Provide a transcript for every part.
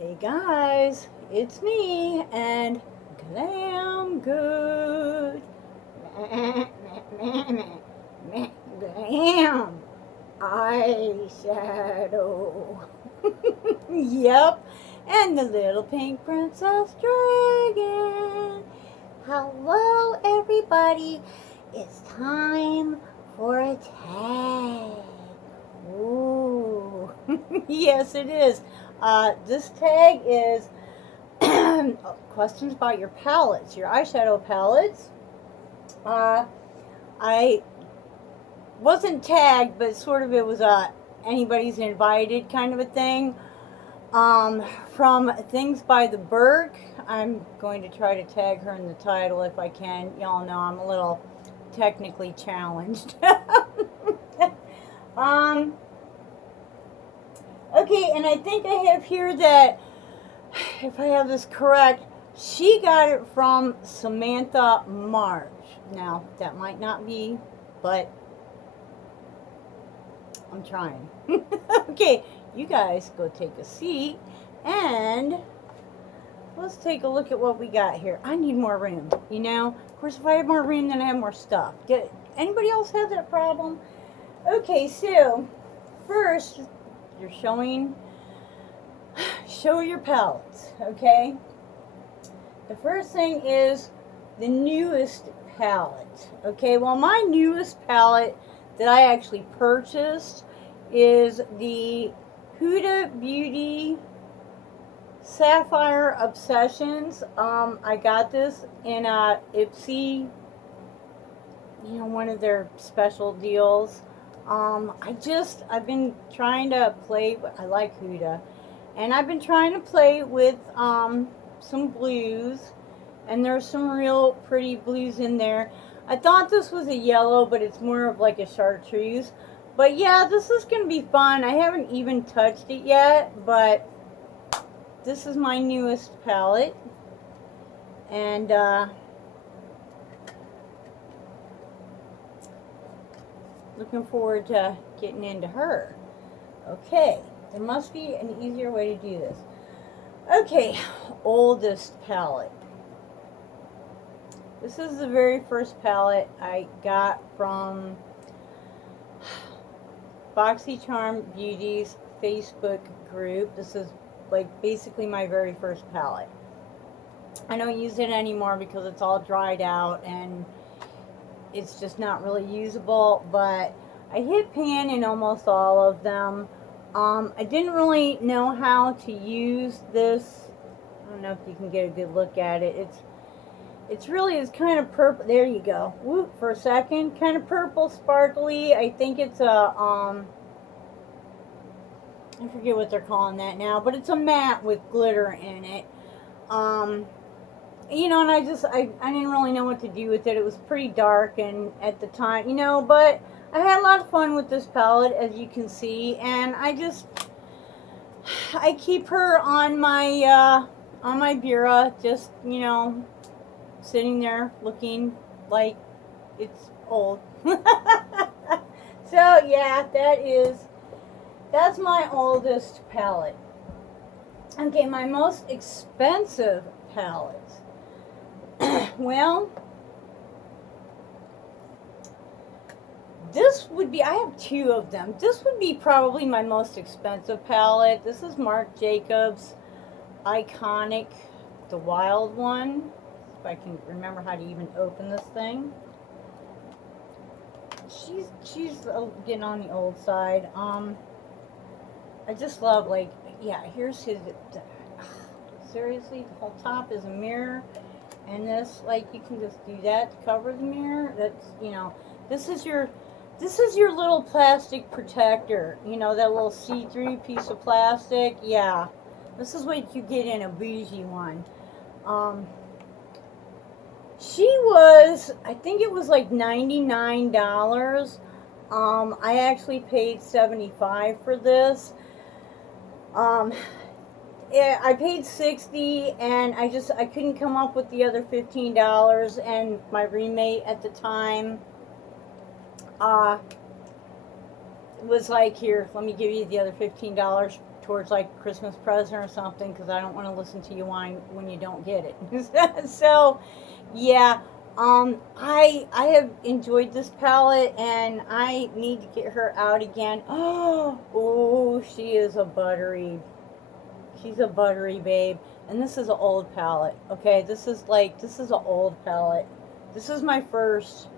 Hey guys, it's me and Glam Goat. Glam eyeshadow. Yep, and the little pink princess dragon. Hello everybody, it's time for a tag. Ooh, yes it is. This tag is questions about your palettes, your eyeshadow palettes. I wasn't tagged, but sort of it was a anybody's invited kind of a thing. From Things by the Burke. I'm going to try to tag her in the title if I can. Y'all know I'm a little technically challenged. Okay, and I think I have here that, if I have this correct, she got it from Samantha March. Now, that might not be, but I'm trying. Okay, you guys go take a seat, and let's take a look at what we got here. I need more room, you know? Of course, if I have more room, then I have more stuff. Anybody else have that problem? Okay, so, first, you're show your palettes, okay? The first thing is the newest palette, okay? Well, my newest palette that I actually purchased is the Huda Beauty Sapphire Obsessions. I got this in a Ipsy, you know, one of their special deals. I've been trying to play, I like Huda, and I've been trying to play with some blues, and there's some real pretty blues in there. I thought this was a yellow, but it's more of like a chartreuse. But yeah, this is going to be fun. I haven't even touched it yet, but this is my newest palette, and looking forward to getting into her. Okay, there must be an easier way to do this. Okay, oldest palette. This is the very first palette I got from Boxy Charm Beauty's Facebook group. This is like basically my very first palette. I don't use it anymore because it's all dried out and it's just not really usable, but I hit pan in almost all of them. I didn't really know how to use this. I don't know if you can get a good look at it. It's kind of purple. There you go. Whoop, for a second. Kind of purple, sparkly. I think it's a, I forget what they're calling that now, but it's a matte with glitter in it. You know, and I didn't really know what to do with it. It was pretty dark and at the time, you know, but I had a lot of fun with this palette, as you can see, and I keep her on my bureau, just, you know, sitting there looking like it's old. So yeah, that's my oldest palette. Okay, my most expensive palette. Well, this would be, I have two of them. This would be probably my most expensive palette. This is Marc Jacobs Iconic, the wild one. If I can remember how to even open this thing. She's getting on the old side. I just love, like, yeah, here's his, seriously, the whole top is a mirror. And this, like, you can just do that to cover the mirror. That's, you know, this is your little plastic protector. You know, that little see-through piece of plastic. Yeah, this is what you get in a bougie one. She was, I think it was like $99. I actually paid $75 for this. I paid $60, and I couldn't come up with the other $15, and my roommate at the time was like, here, let me give you the other $15 towards like Christmas present or something, because I don't want to listen to you whine when you don't get it. So, yeah, I have enjoyed this palette, and I need to get her out again. Oh, she is a buttery. She's a buttery babe, and this is an old palette. Okay, this is an old palette. This is my first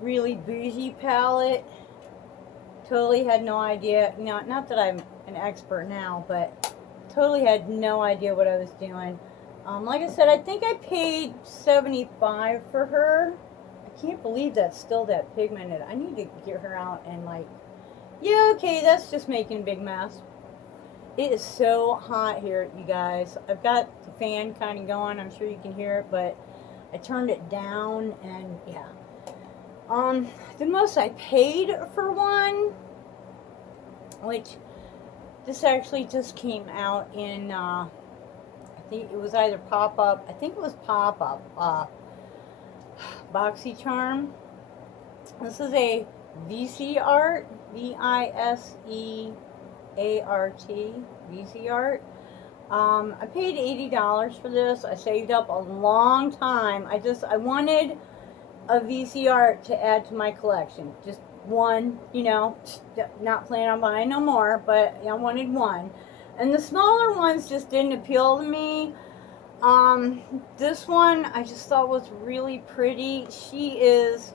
really bougie palette. Totally had no idea. Not that I'm an expert now, but totally had no idea what I was doing. Like I said, I think I paid $75 for her. I can't believe that's still that pigmented. I need to get her out and like, yeah, okay, that's just making a big mess. It is so hot here, you guys. I've got the fan kind of going. I'm sure you can hear it, but I turned it down, and yeah. The most I paid for one, which this actually just came out in, I think it was either pop-up, I think it was pop-up, Boxy Charm. This is a VC Art, VISEART, VC Art. I paid $80 for this. I saved up a long time. I wanted a VC Art to add to my collection. Just one, you know, not planning on buying no more, but I wanted one. And the smaller ones just didn't appeal to me. This one I just thought was really pretty. She is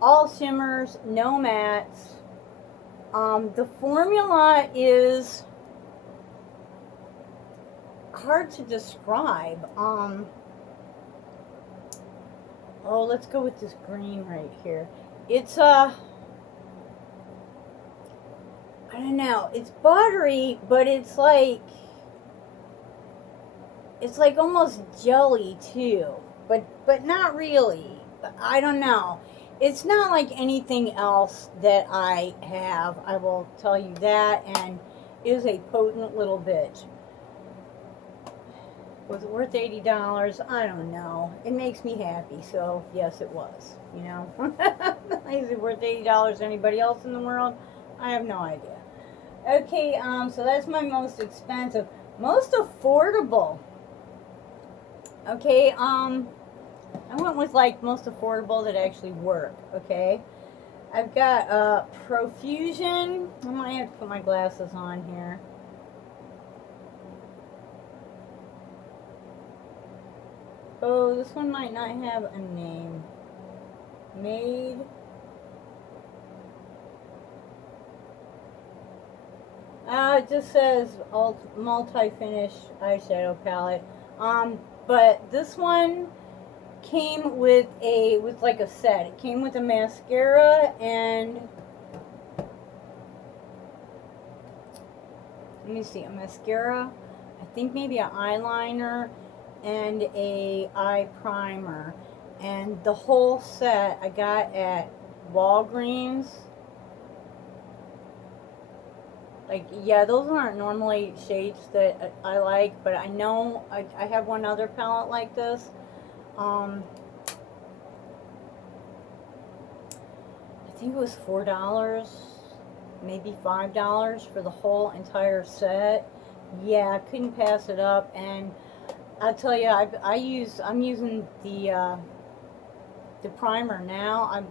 all shimmers, no mattes. The formula is hard to describe. Oh, let's go with this green right here. It's I don't know, it's buttery, but it's like almost jelly too, but not really. I don't know. It's not like anything else that I have, I will tell you that, and it is a potent little bitch. Was it worth $80? I don't know. It makes me happy, so yes, it was. You know, is it worth $80 to anybody else in the world? I have no idea. Okay, so that's my most expensive, most affordable. Okay, I went with like most affordable that actually work. Okay, I've got Profusion. I might have to put my glasses on here. Oh, this one might not have a name. Made. It just says multi-finish eyeshadow palette. But this one came with like a set. It came with a mascara and let me see, a mascara, I think maybe an eyeliner, and a eye primer, and the whole set I got at Walgreens. Like, yeah, those aren't normally shades that I like, but I know I have one other palette like this. I think it was $4, maybe $5 for the whole entire set. Yeah, I couldn't pass it up, and I'll tell you, I'm using the primer now. I'm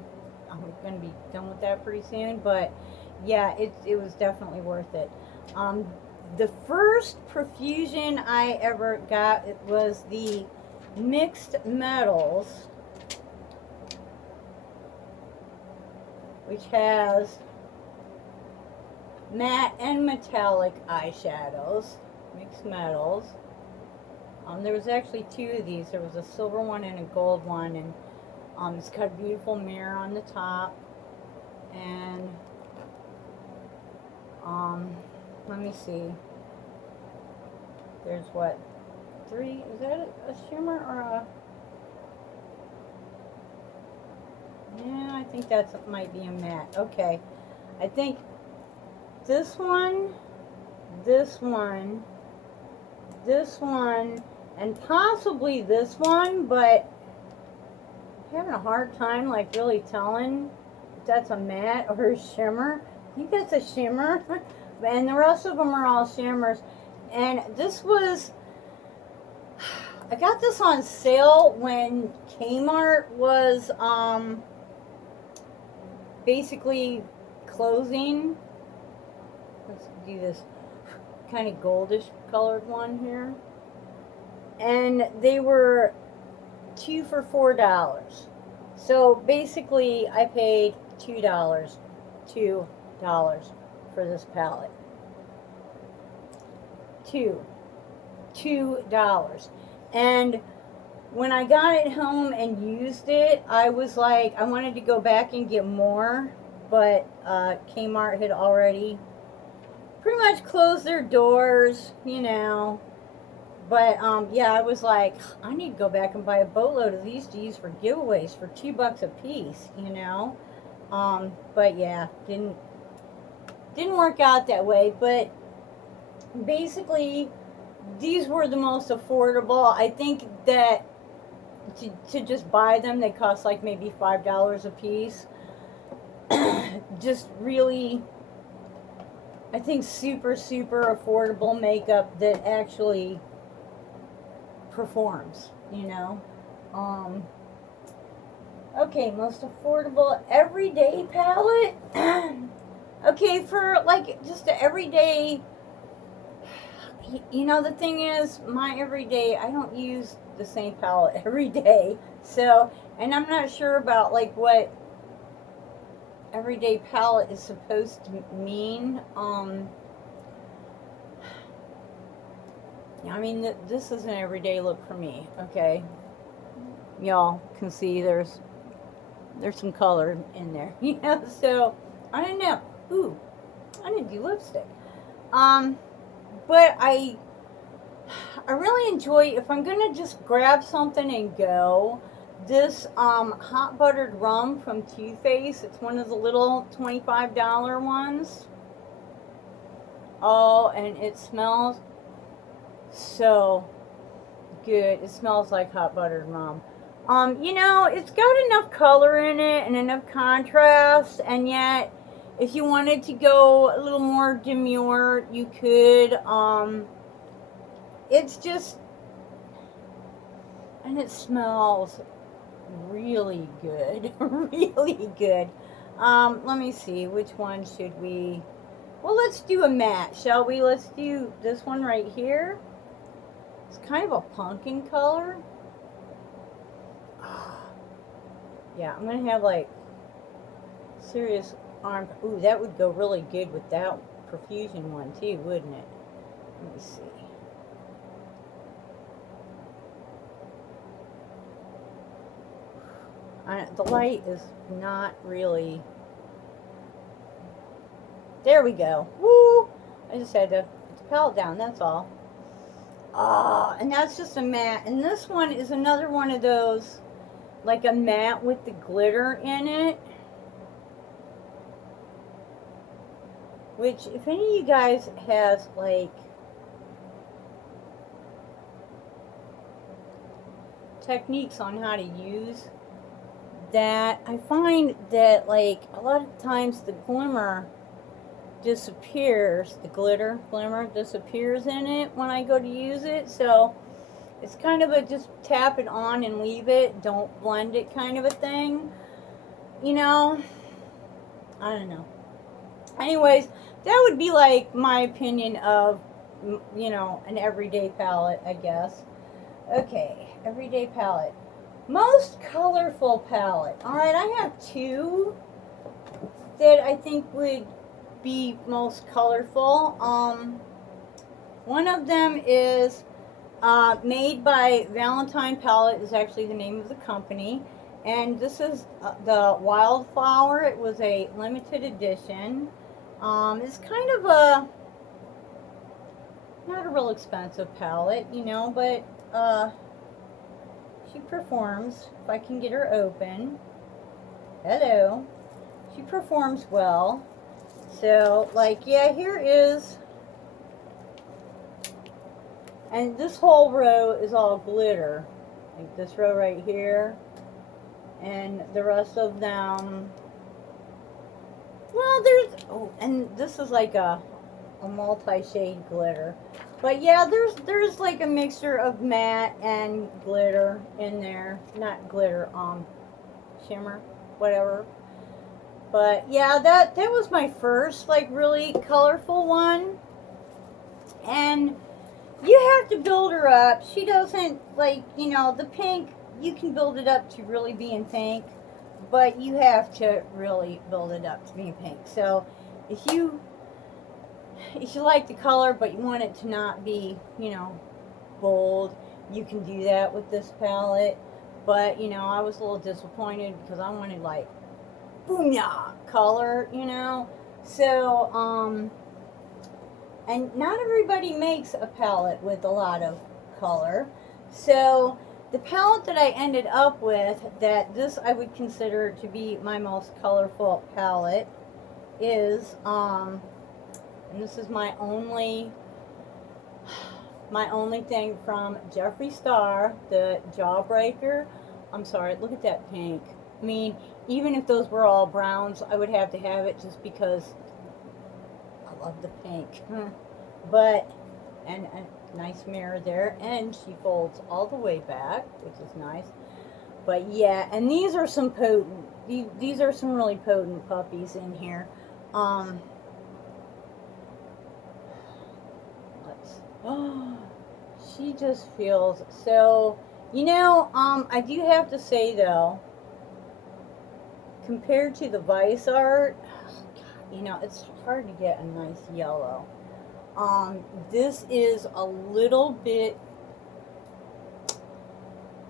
going to be done with that pretty soon, but yeah, it was definitely worth it. The first Profusion I ever got, it was the Mixed Metals, which has matte and metallic eyeshadows. Mixed Metals. There was actually two of these. There was a silver one and a gold one, and it's got a beautiful mirror on the top. And let me see. There's what, 3? Is that a shimmer or a? Yeah, I think that might be a matte. Okay, I think this one, this one, this one, and possibly this one, but I'm having a hard time like really telling if that's a matte or a shimmer. I think that's a shimmer. And the rest of them are all shimmers. And this was, I got this on sale when Kmart was basically closing. Let's do this kind of goldish colored one here. And they were 2 for $4. So basically I paid $2 for this palette. $2. And when I got it home and used it, I was like, I wanted to go back and get more, but Kmart had already pretty much closed their doors, you know. But yeah, I was like, I need to go back and buy a boatload of these to use for giveaways for $2 a piece, you know. But yeah, didn't work out that way. But basically, these were the most affordable. I think that to just buy them, they cost like maybe $5 a piece. Just really, I think super affordable makeup that actually performs, you know. Okay, most affordable everyday palette. Okay, for like just an everyday, you know, the thing is, my everyday, I don't use the same palette every day. So, and I'm not sure about like what everyday palette is supposed to mean. I mean, this is an everyday look for me, okay? Y'all can see there's some color in there, you know, so, I don't know. Ooh, I didn't do lipstick. But I really enjoy, if I'm gonna just grab something and go, this hot buttered rum from Too Faced. It's one of the little $25 ones. Oh, and it smells so good. It smells like hot buttered rum. You know, it's got enough color in it and enough contrast, and yet if you wanted to go a little more demure, you could. It's just, and it smells really good. Really good. Let me see, which one should we, well, let's do a matte, shall we? Let's do this one right here. It's kind of a pumpkin color. Yeah, I'm gonna have like serious arm. Ooh, that would go really good with that Profusion one too, wouldn't it? Let me see. The light is not really. There we go. Woo! I just had to put the palette down, that's all. And that's just a matte. And this one is another one of those, like a matte with the glitter in it. Which, if any of you guys has, like, techniques on how to use that, I find that, like, a lot of times the glimmer disappears, the glimmer disappears in it when I go to use it, so it's kind of a just tap it on and leave it, don't blend it kind of a thing, you know. I don't know. Anyways, that would be like my opinion of, you know, an everyday palette, I guess. Okay, everyday palette. Most colorful palette. Alright, I have two that I think would be most colorful. One of them is made by Valentine. Pallet is actually the name of the company. And this is the Wildflower. It was a limited edition. It's kind of a, not a real expensive palette, you know, but she performs. If I can get her open. Hello. She performs well. So, like, yeah, here is, and this whole row is all glitter. Like this row right here. And the rest of them, well, there's, oh, and this is like a a multi-shade glitter. But yeah, there's like a mixture of matte and glitter in there. Not glitter, shimmer, whatever. But yeah, that was my first like really colorful one. And you have to build her up. She doesn't like, you know, the pink, you can build it up to really being pink, but you have to really build it up to being pink. So if you like the color but you want it to not be, you know, bold, you can do that with this palette. But, you know, I was a little disappointed because I wanted like boom yeah color, you know. So and not everybody makes a palette with a lot of color. So the palette that I ended up with, that this I would consider to be my most colorful palette, is and this is my only thing from Jeffree Star, the Jawbreaker. I'm sorry, look at that pink. I mean, even if those were all browns, I would have to have it just because I love the pink. But, and a nice mirror there, and she folds all the way back, which is nice. But yeah, and these are some potent, these are some really potent puppies in here. Oh, she just feels so, you know, I do have to say though, compared to the Vice art, you know, it's hard to get a nice yellow. This is a little bit,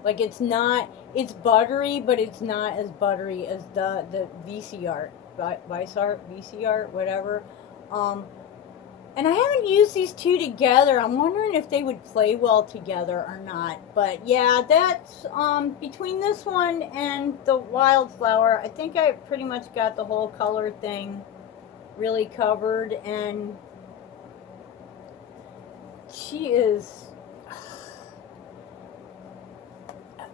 like it's not, it's buttery, but it's not as buttery as the VC art, Vice art, VC art, whatever. And I haven't used these two together. I'm wondering if they would play well together or not. But yeah, that's, between this one and the Wildflower, I think I pretty much got the whole color thing really covered. And she is,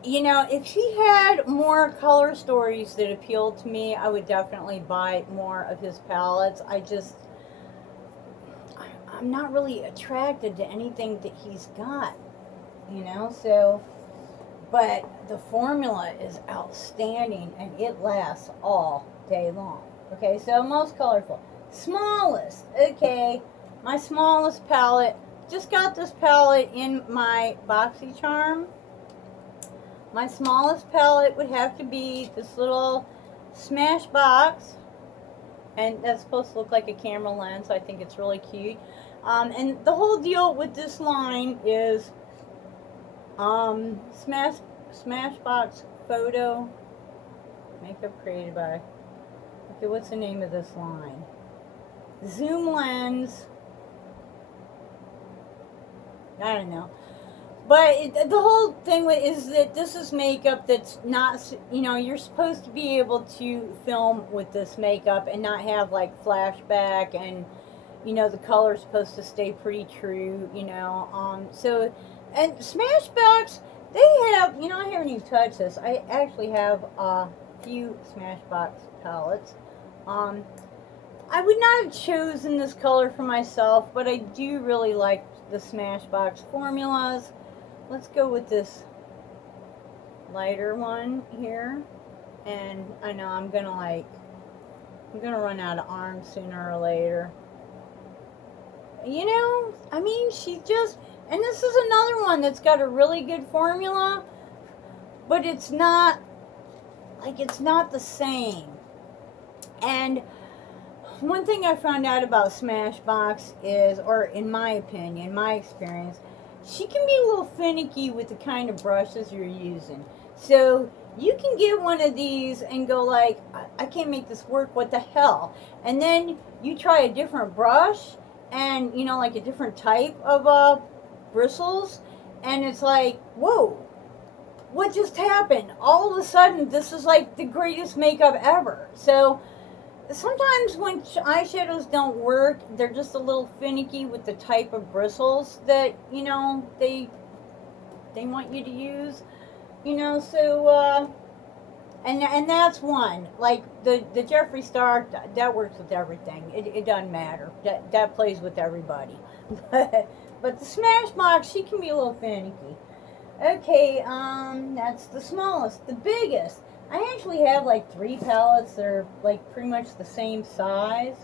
you know, if she had more color stories that appealed to me, I would definitely buy more of his palettes. I'm not really attracted to anything that he's got, you know, so, but the formula is outstanding and it lasts all day long. Okay, so most colorful. Smallest, okay, my smallest palette, just got this palette in my Boxy Charm. My smallest palette would have to be this little Smashbox, and that's supposed to look like a camera lens. I think it's really cute. And the whole deal with this line is Smashbox Photo Makeup created by, okay, what's the name of this line? Zoom lens, I don't know. But the whole thing is that this is makeup that's not, you know, you're supposed to be able to film with this makeup and not have like flashback, and you know, the color's supposed to stay pretty true, you know. So, and Smashbox, they have, you know, I haven't even touched this. I actually have a few Smashbox palettes. I would not have chosen this color for myself, but I do really like the Smashbox formulas. Let's go with this lighter one here. And I know I'm gonna run out of arms sooner or later. You know, I mean, she just, and this is another one that's got a really good formula, but it's not, like, it's not the same. And one thing I found out about Smashbox is, or in my opinion, my experience, she can be a little finicky with the kind of brushes you're using. So you can get one of these and go like, I can't make this work, what the hell? And then you try a different brush, and, you know, like a different type of bristles, and it's like, whoa, what just happened? All of a sudden, this is like the greatest makeup ever. So sometimes when eyeshadows don't work, they're just a little finicky with the type of bristles that, you know, they want you to use, you know. So And that's one. Like the Jeffree Star, that works with everything. It doesn't matter. That plays with everybody. But the Smashbox, she can be a little finicky. Okay, that's the smallest. The biggest, I actually have like 3 palettes that are like pretty much the same size.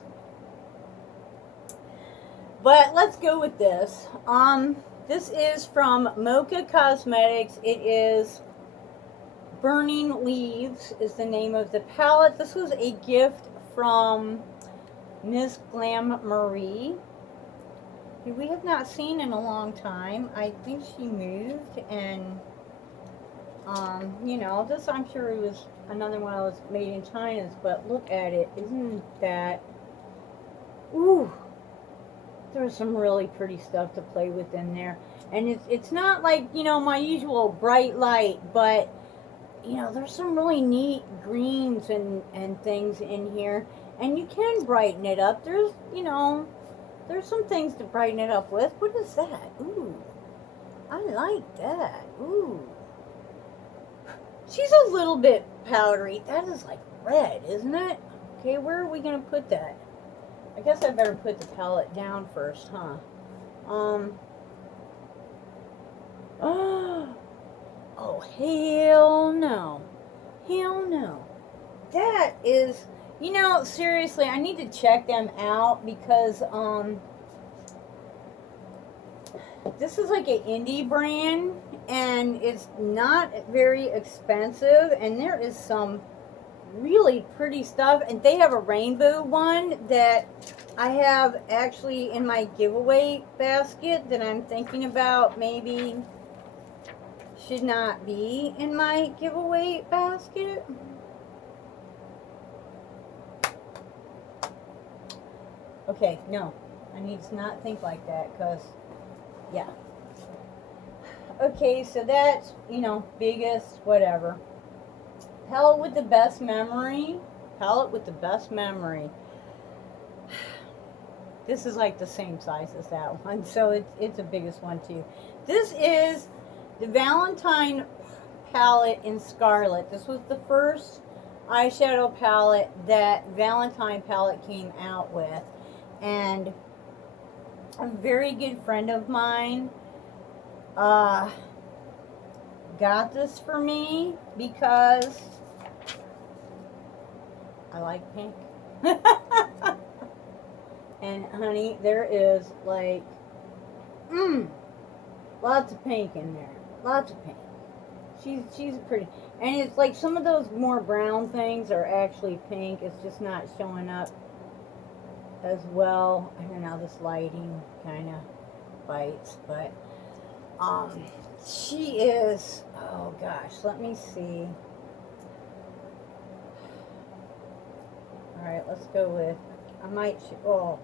But let's go with this. This is from Mocha Cosmetics. It is Burning Leaves is the name of the palette. This was a gift from Miss Glam Marie, who we have not seen in a long time. I think she moved, and you know, this I'm sure it was another one of those made in China's, but look at it. Isn't that, ooh, there's some really pretty stuff to play with in there. And it's not like, you know, my usual bright light, but you know, there's some really neat greens and things in here, and you can brighten it up. There's, you know, there's some things to brighten it up with. What is that? Ooh, I like that. Ooh, she's a little bit powdery. That is like red, isn't it? Okay, where are we gonna put that? I guess I better put the palette down first, huh? Oh, hell no. Hell no. That is, you know, seriously, I need to check them out because, this is like an indie brand, and it's not very expensive, and there is some really pretty stuff, and they have a rainbow one that I have actually in my giveaway basket that I'm thinking about maybe should not be in my giveaway basket. Okay, no, I need to not think like that, because, yeah. Okay, so that's, you know, biggest, whatever. Palette with the best memory. Palette with the best memory. This is like the same size as that one, so it's the biggest one too. This is the Valentine palette in Scarlet. This was the first eyeshadow palette that Valentine palette came out with. And a very good friend of mine got this for me because I like pink. And honey, there is like lots of pink in there. Lots of pink. She's pretty. And it's like some of those more brown things are actually pink. It's just not showing up as well. I don't know, this lighting kind of bites, but she is, oh gosh, let me see. Alright, let's go with, I might, oh,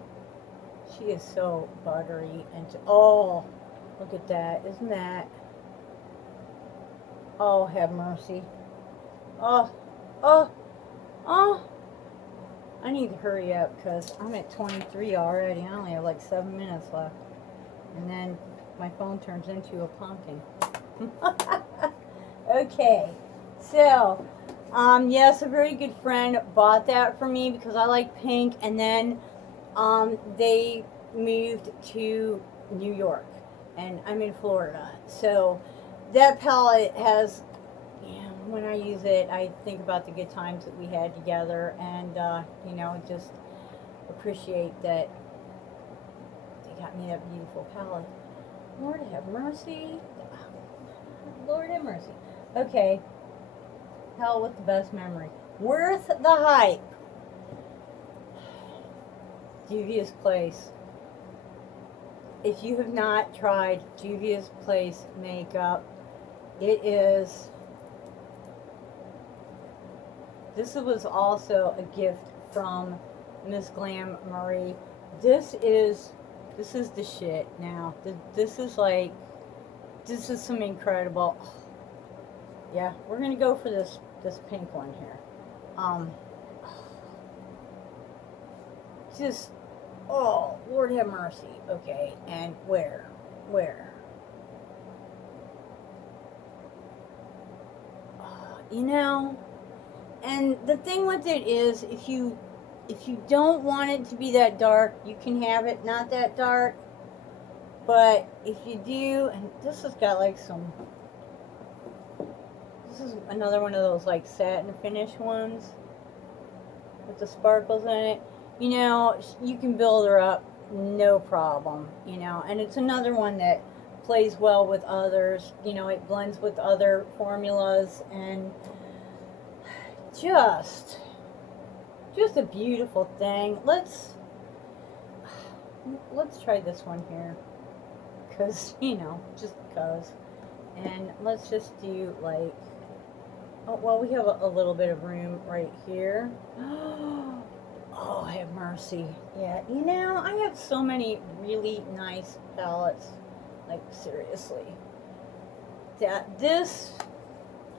she is so buttery, and oh, look at that. Isn't that, oh, have mercy. Oh, oh, oh. I need to hurry up because I'm at 23 already. I only have like 7 minutes left. And then my phone turns into a pumpkin. Okay. So, yes, a very good friend bought that for me because I like pink. And then they moved to New York. And I'm in Florida. So, that palette has, when I use it, I think about the good times that we had together, and you know, just appreciate that they got me that beautiful palette. Lord have mercy. Lord have mercy. Okay. Hell with the best memory. Worth the hype. Juvia's Place. If you have not tried Juvia's Place makeup, it is... This was also a gift from Miss Glam Marie. This is the shit now. This is like, this is some incredible. Yeah, we're gonna go for this pink one here. Just, oh, Lord have mercy. Okay, and where? You know, And the thing with it is, if you don't want it to be that dark, you can have it not that dark. But if you do, and this has got like some, this is another one of those like satin finish ones with the sparkles in it. You know, you can build her up no problem, you know. And it's another one that plays well with others. You know, it blends with other formulas, and just a beautiful thing. Let's try this one here, because, you know, just because. And let's just do like, oh, well, we have a little bit of room right here. Oh, have mercy. Yeah, you know, I have so many really nice palettes. Like, seriously. This,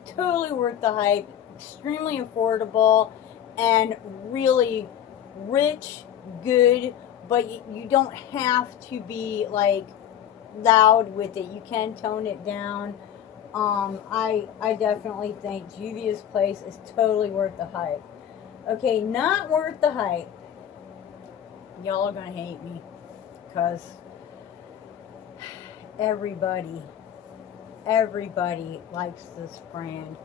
totally worth the hype. Extremely affordable. And really rich, good. But you don't have to be, like, loud with it. You can tone it down. I definitely think Juvia's Place is totally worth the hype. Okay, not worth the hype. Y'all are gonna hate me, because everybody likes this brand.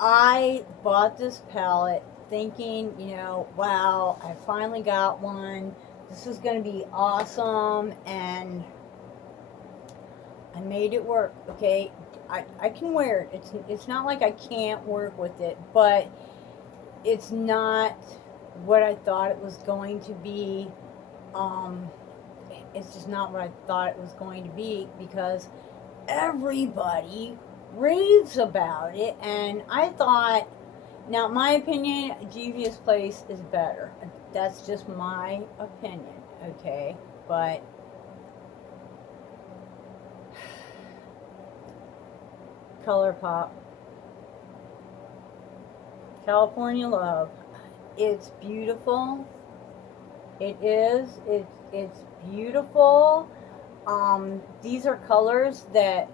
I bought this palette thinking, you know, wow, I finally got one. This is gonna be awesome, and I made it work. Okay, I can wear it. It's not like I can't work with it, but it's not what I thought it was going to be. It's just not what I thought it was going to be, because everybody raves about it, and I thought, now my opinion, Juvia's Place is better. That's just my opinion, okay? But ColourPop, California Love. It's beautiful. It is. It's beautiful. These are colors that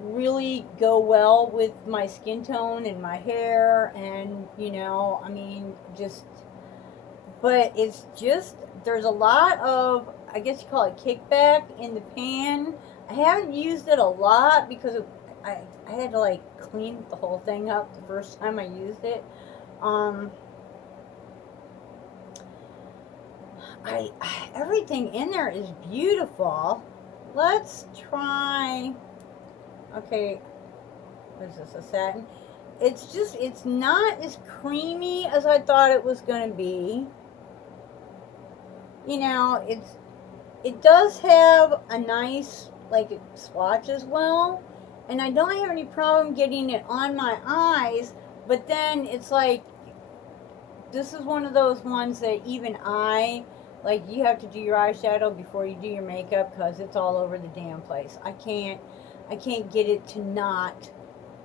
really go well with my skin tone and my hair, and, you know, I mean, just, but it's just, there's a lot of, I guess you call it kickback in the pan. I haven't used it a lot because I had to like clean the whole thing up the first time I used it. Everything in there is beautiful. Let's try, okay, what is this, a satin? It's just, it's not as creamy as I thought it was going to be. You know, it does have a nice, like, it swatches well, and I don't have any problem getting it on my eyes, but then it's like, this is one of those ones that even like, you have to do your eyeshadow before you do your makeup, because it's all over the damn place. I can't get it to not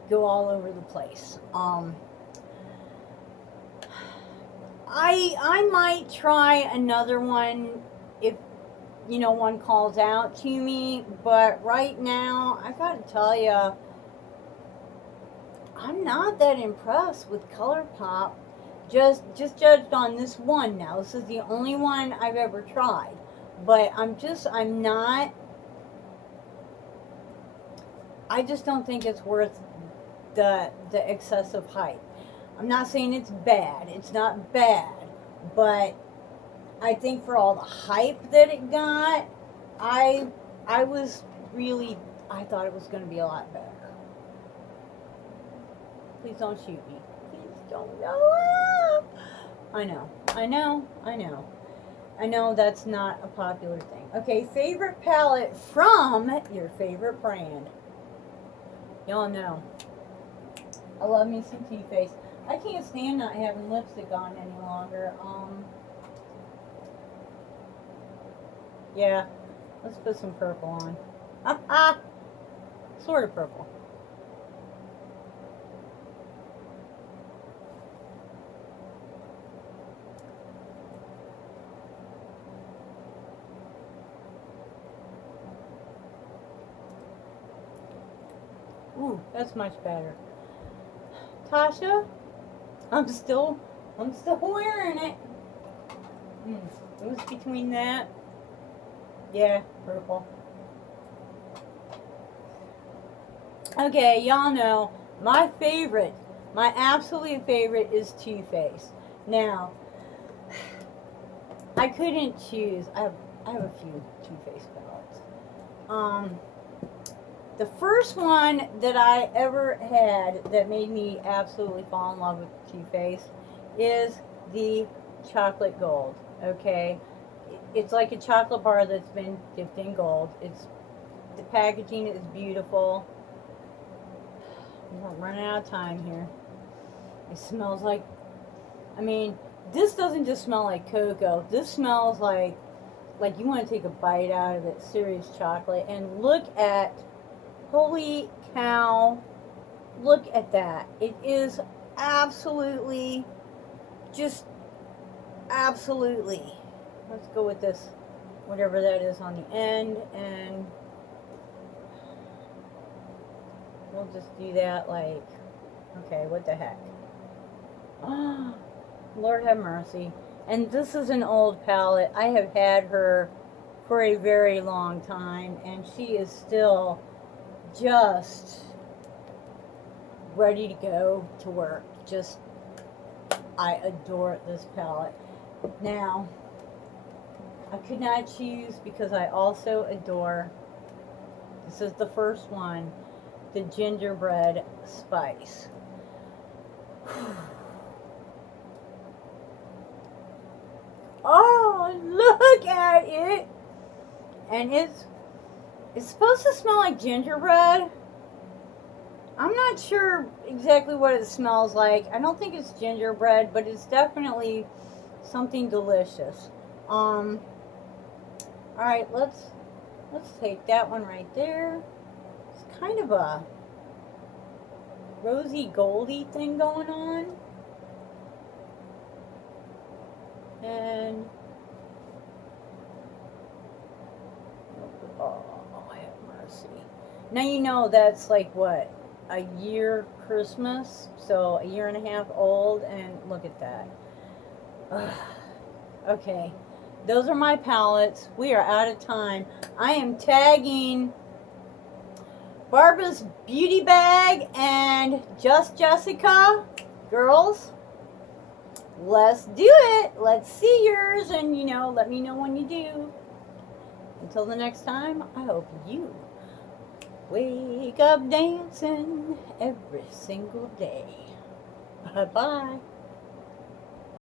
go all over the place. I might try another one if, you know, one calls out to me, but right now, I gotta tell you, I'm not that impressed with ColourPop. Just judged on this one now. This is the only one I've ever tried. But I just don't think it's worth the excessive hype. I'm not saying it's bad. It's not bad. But I think for all the hype that it got, I thought it was going to be a lot better. Please don't shoot me. Please don't. No. I know that's not a popular thing. Okay, favorite palette from your favorite brand. Y'all know, I love me some Too Faced. I can't stand not having lipstick on any longer. Yeah, let's put some purple on. Sort of purple. Ooh, that's much better. Tasha, I'm still wearing it. It was between that. Yeah, purple. Okay, y'all know my favorite, my absolute favorite is Too Faced. Now, I couldn't choose. I have a few Too Faced palettes. The first one that I ever had that made me absolutely fall in love with Too Faced is the chocolate gold. Okay, it's like a chocolate bar that's been dipped in gold. The packaging is beautiful. We're running out of time here. It smells like, I mean, this doesn't just smell like cocoa. This smells like you want to take a bite out of it. Serious chocolate. And look at, holy cow, look at that. It is absolutely, just absolutely. Let's go with this, whatever that is on the end, and we'll just do that like, okay, what the heck. Oh, Lord have mercy. And this is an old palette. I have had her for a very long time, and she is still just ready to go to work. Just, I adore this palette. Now, I could not choose because I also adore, this is the first one, the Gingerbread Spice. Oh, look at it! And it's supposed to smell like gingerbread. I'm not sure exactly what it smells like. I don't think it's gingerbread, but it's definitely something delicious. Alright, let's take that one right there. It's kind of a rosy goldy thing going on. And oh, have mercy. Now you know that's like what, a year Christmas, so a year and a half old, and look at that. Ugh. Okay, those are my palettes. We are out of time. I am tagging Barbara's Beauty Bag and Just Jessica. Girls, let's do it. Let's see yours, and let me know when you do. Until the next time, I hope you wake up dancing every single day. Bye-bye.